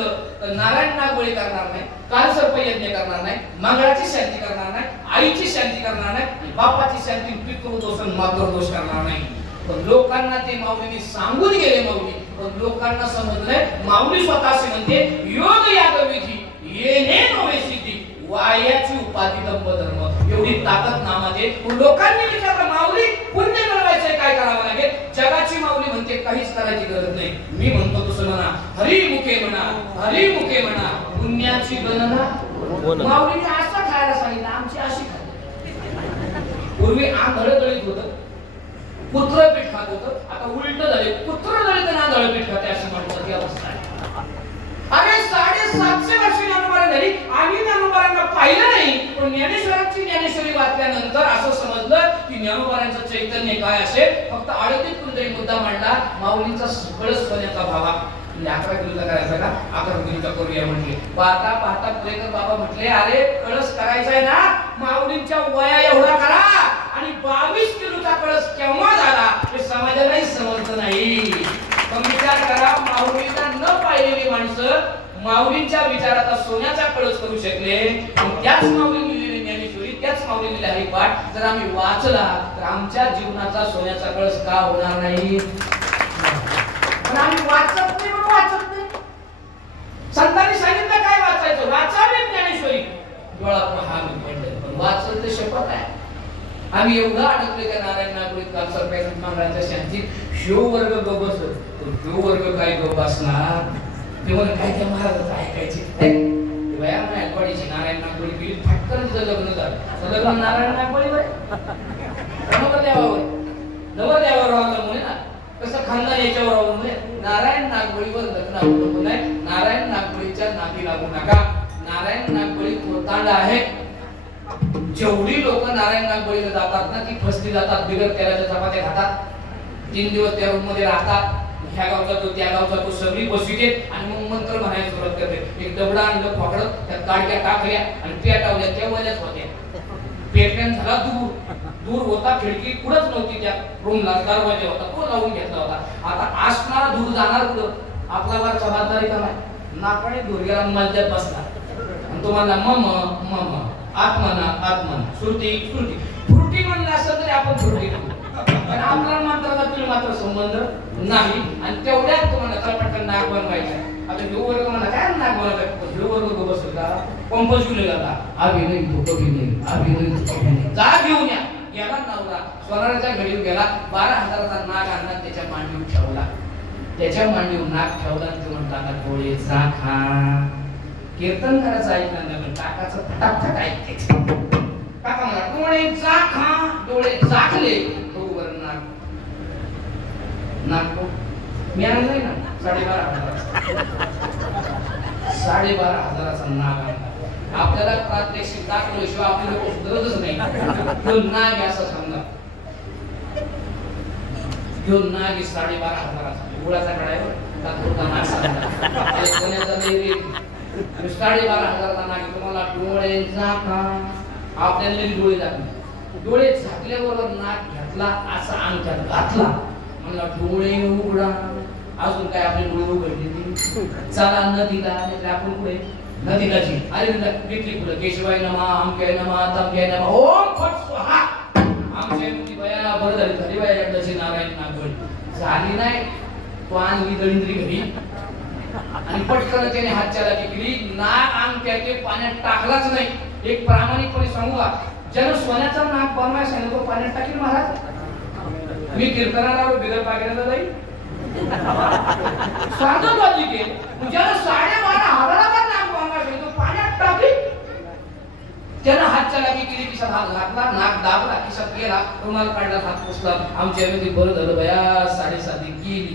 समजलं तर नारायण नागबळी करणार नाही, काल सर्पयज्ञ करणार नाही, मंगळाची शांती करणार नाही, आईची शांती करणार नाही, बापाची शांती, पितृदोष आणि मातृदोष करणार नाही. पण लोकांना ते माऊलींनी सांगून गेले माऊली, पण लोकांना समजलंय माऊली स्वतःशी म्हणते योग यागविधी येणे नवे सिद्धी वायाची उपाधी दंपधर्म. एवढी ताकद नामात आहे. लोकांनी विचारलं माऊली पुण्य मिळवायचंय काय करावं लागेल? जगाची माऊली म्हणते काहीच करायची गरज नाही. मी म्हणतो तसं म्हणा, हरिमुखे म्हणा, हरिमुखे म्हणा, पुण्याची गणना. माऊलीने असं खायला सांगितलं, आमची अशी खाल्ली. पूर्वी आंधळ दळीत होतं, पुत्र पीठ खात होतं, आता उलट झाले, पुत्र दळीत आणि आंधळ पीठ खाते अशी म्हणतात अवस्था आहे. अरे 750 वर्षी ज्ञानोबारांनी झाली, आम्ही ज्ञानोबारांना पाहिलं नाही, पण ज्ञानेश्वरांची ज्ञानेश्वरी वाचल्यानंतर असं समजलं की ज्ञानोबारांचं चैतन्य काय असेल. फक्त अडतीत कोणतरी मुद्दा मांडला, माऊलींचा सगळं सोन्याचा भावा. 11 किलोचा करायचा का, 11 किलोचा करूया म्हटले. पाहता पाहता पुरेकर बाबा म्हटले, अरे कळस करायचा आहे ना, माऊलींच्या वया एवढा करा. आणि 22 किलोचा कळस केव्हा झाला हे समाजालाही समजलं नाही. पण विचार करा, माऊलींना न पाहिलेली माणसं माऊलींच्या विचाराचा सोन्याचा कळस करू शकले. त्याच माऊलींनी लिहिलेली ज्ञानेश्वरी, त्याच माऊलींनी लिहिलेला हरिपाठ जर आम्ही वाचला तर आमच्या जीवनाचा सोन्याचा कळस का होणार नाही? पण आम्ही वाचत नाही, म्हणून वाचत नाही. संतांनी सांगितलं काय वाचायचं, वाचावे ज्ञानेश्वरी. डोळा हा मी पडले, पण वाचलं तर शपथ आहे. आम्ही एवढा अडकले त्या नारायण नागपुरीत काल सरपैस मंगळाच्या शांतीत. शिव वर्ग ग बसत, शिव वर्ग काय ग बसणार? ते म्हणून काय त्या महाराजाचं ऐकायचे. वया नागपडीची नारायण नागपुरी गेली, फटकन तिचं लग्न झालं. लग्न नारायण नागपुरीवर नवरदेवावर, नवरदेवावर अवलंबून आहे ना. कसं खानदान याच्यावर अवलंबून आहे. नारायण नागपुरीवर लग्न अवलंबून आहे. नारायण नागपुरीच्या नादी लागू नका. नारायण नागपुरी कोतांड आहे. जेवढी लोक नारायण नागबळीला जातात ना, ती फसली जातात. बिगर तेलाच्या चपात्या खातात, 3 दिवस त्या रूम मध्ये राहतात. ह्या गावचा तो त्या गावचा तो सगळी बसविते आणि मग मंत्र म्हणायला सुरुवात करते. एक दबडा आणलं फाकडं, त्यात काडक्या टाकल्या आणि पेटावल्या, त्या वल्याच होत्या. पेटल्यान झाला दूर होता, खिडकी कुठंच नव्हती त्या रूमला, दरवाजा होता तो लावून घेतला होता. आता असणार दूर जाणार कुठं? आपला वार जबाबदारी का नाही? नाकाने दूर गेला, मलद्यात बसला आणि तुम्हाला मम मम आत्मना आत्मन श्रुती श्रुती फ्रुटी म्हणलं असं तरी आपण फ्रुटी म्हणतो, पण आपला मात्र संबंध नाही. आणि तेवढ्यात तुम्हाला चटकन नाक बनवायचं. आता ह्यो वर्ग म्हणा काय नाक बनवायचं, ह्यो वर्ग बसतो का पंपच घेऊन गेला, आभी नाही धोको भी नाही, आभी नाही धोको भी नाही, जा घेऊन या. गेला नवरा सोनाराच्या घडीवर गेला, 12,000चा नाग आणला, त्याच्या मांडीवर ठेवला. त्याच्या मांडीवर नाग ठेवला आणि तो म्हणला आता डोळे झाका. कीर्तन करायचं ऐकलं नाही, टाकाचं फटाफट ऐकते. काका म्हणा डोळे झाका, डोळे झाकले, बरोबर नाग नाग मी आणलंय ना 12,500चा नाग आणला. आपल्याला प्रात्यक्षिक दाखवल्याशिवाय आपल्याला गरजच नाही. तो नाग आहे असं समजा, तो नाग आहे 12,500चा. गुळाचा कडायवर तात्पुरता नाग सांगला, सोन्याचा नाही 12,500चा नाग. तुम्हाला डोळे झाका, आपल्याला डोळे झाकले. डोळे झाकल्याबरोबर नाग घातला, असा अंगठ्यात घातला, म्हणला डोळे उघडा. अजून काय आपले डोळे उघडले, चला नदीला. आपण पुढे नदीला जी अरे भेटली पुढे केशवाय नमा, आमक्याय नमा, तमक्याय नमा, ओम फट स्वाहा. आमच्या मुली बया बरं झाली, झाली बाया एकदाची नारायण नागबळी झाली नाही. तो आणली दळिंद्री घरी आणि पटकन त्याने हातच्याला केली. नाग आमक्याचे पाण्यात टाकलाच नाही. एक प्रामाणिकपणे सांगू का, ज्यानं सोन्याचा नाग बनवायला सांगितलं तो पाण्यात टाकील महाराज. मी कीर्तनाला बिगर पाकिटाला जाईल सांगतो लॉजिक आहे. ज्यानं 12,500चा नाग बनवायला सांगितलं तो पाण्यात टाकील. त्यानं हातच्याला केली, खिशात हात घातला, नाग दाबला, खिशात गेला, रुमाल काढला, हात पुसला. आमच्या मध्ये बरं झालं बया 7.5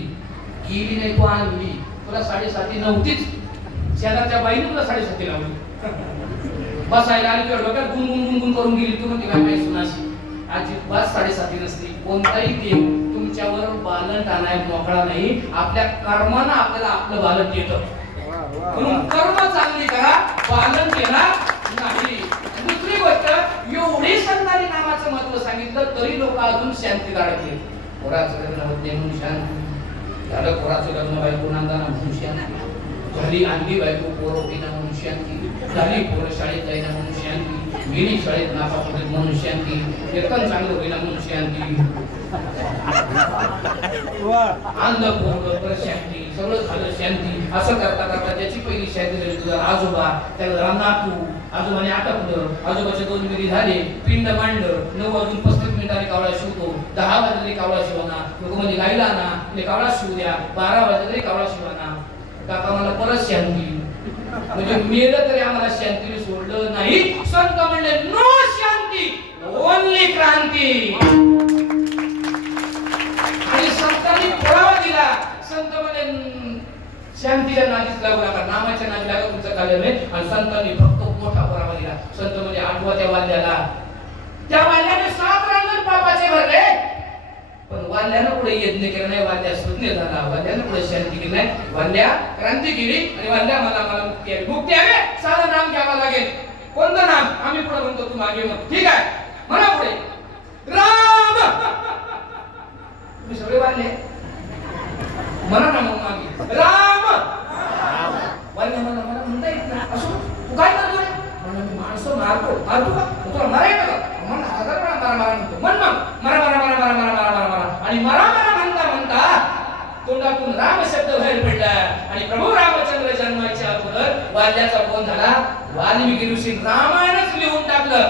केली नाही, तो आणली. तुला 7.5 नव्हतीच, शेजारच्या बाईने तुला 7.5 लावली. बसायला आली तुझ्या डोक्यात गुणगुण गुणगुण करून गेली. तू म्हणते काय सुनाशी अजिबात 7.5 नसते. कोणताही देव तुमच्यावर बालन आणाय मोकळा नाही. आपल्या कर्मानं आपल्याला आपलं बालन येतं, म्हणून कर्म चांगली करा, बालन देणार नाही. दुसरी गोष्ट, एवढी संतांनी नामाचं महत्व सांगितलं तरी लोक अजून शांती काढतील. पोराचं लग्न होत नाही म्हणून शांती झालं, पोराचं लग्न बायको नांदाना म्हणून शांती झाली आणली बायको पोरं होईना म्हणून शांती, झाली पोरं शाळेत जाईना म्हणून शांती, गेली शाळेत नापा पडत म्हणून शांती, कीर्तन चांगलं होईना म्हणून शांती, अंध पोरं शांती, सगळं झालं शांती. असं करता करता त्याची पहिली शांती झाली. तुझा आजोबा, त्याला नातू, आजोबाने आटपलं, आजोबाचे 2 मिनिट झाले, पिंड मांडलं, 9 वाजून 35 मिनिटांनी कावळा शिवतो, 10 वाजले कावळा शिवना, लोक म्हणजे गायला ना ते कावळा शिवू द्या, 12 वाजले तरी कावळा शिवना. काका मला परत शांती, म्हणजे मेलं तरी आम्हाला शांतीने सोडलं नाही. संत म्हणले नो शांती, ओनली क्रांती. आणि संतांनी पुरावा दिला. संत म्हणजे शांतीच्या नादीच लागू नका, नामाच्या नादी लागा तुमचं कार्य नाही. आणि संतांनी फक्त मोठा पुरावा दिला. संत म्हणजे आठवा त्या वाल्याला, त्या वाल्याने 7 रांजण पापाचे भरले, पण वाल्यानं पुढे यज्ञ केला नाही, वाल्या शून्य झाला, वाल्यानं पुढे शांती केली नाही, वाल्या क्रांती केली. आणि वाल्या मला मुक्ती हवी, मुक्ती हवी, साधं नाम घ्यावं लागेल. कोणतं नाम? आम्ही पुढे म्हणतो, तू मागे मग. ठीक आहे, म्हणा पुढे राम. तुम्ही सगळे वाले म्हणा ना मग मागे राम. वाल्या मला म्हणता येत नाही. असो तू काय करतोय? म्हणून माणसं मारतो का तुला मारायला का? म्हणून 1000 वेळा मारा म्हणतो. म्हण मग मरा मरा मरा मरा मरा मरा मरा मरा. आणि मरा मरा म्हणता म्हणता तोंडातून राम शब्द बाहेर पडला. आणि प्रभू रामचंद्र जन्माच्या अगोदर वाल्याचा फोन झाला. वाल्मिकी ऋषी रामायणच लिहून टाकलं.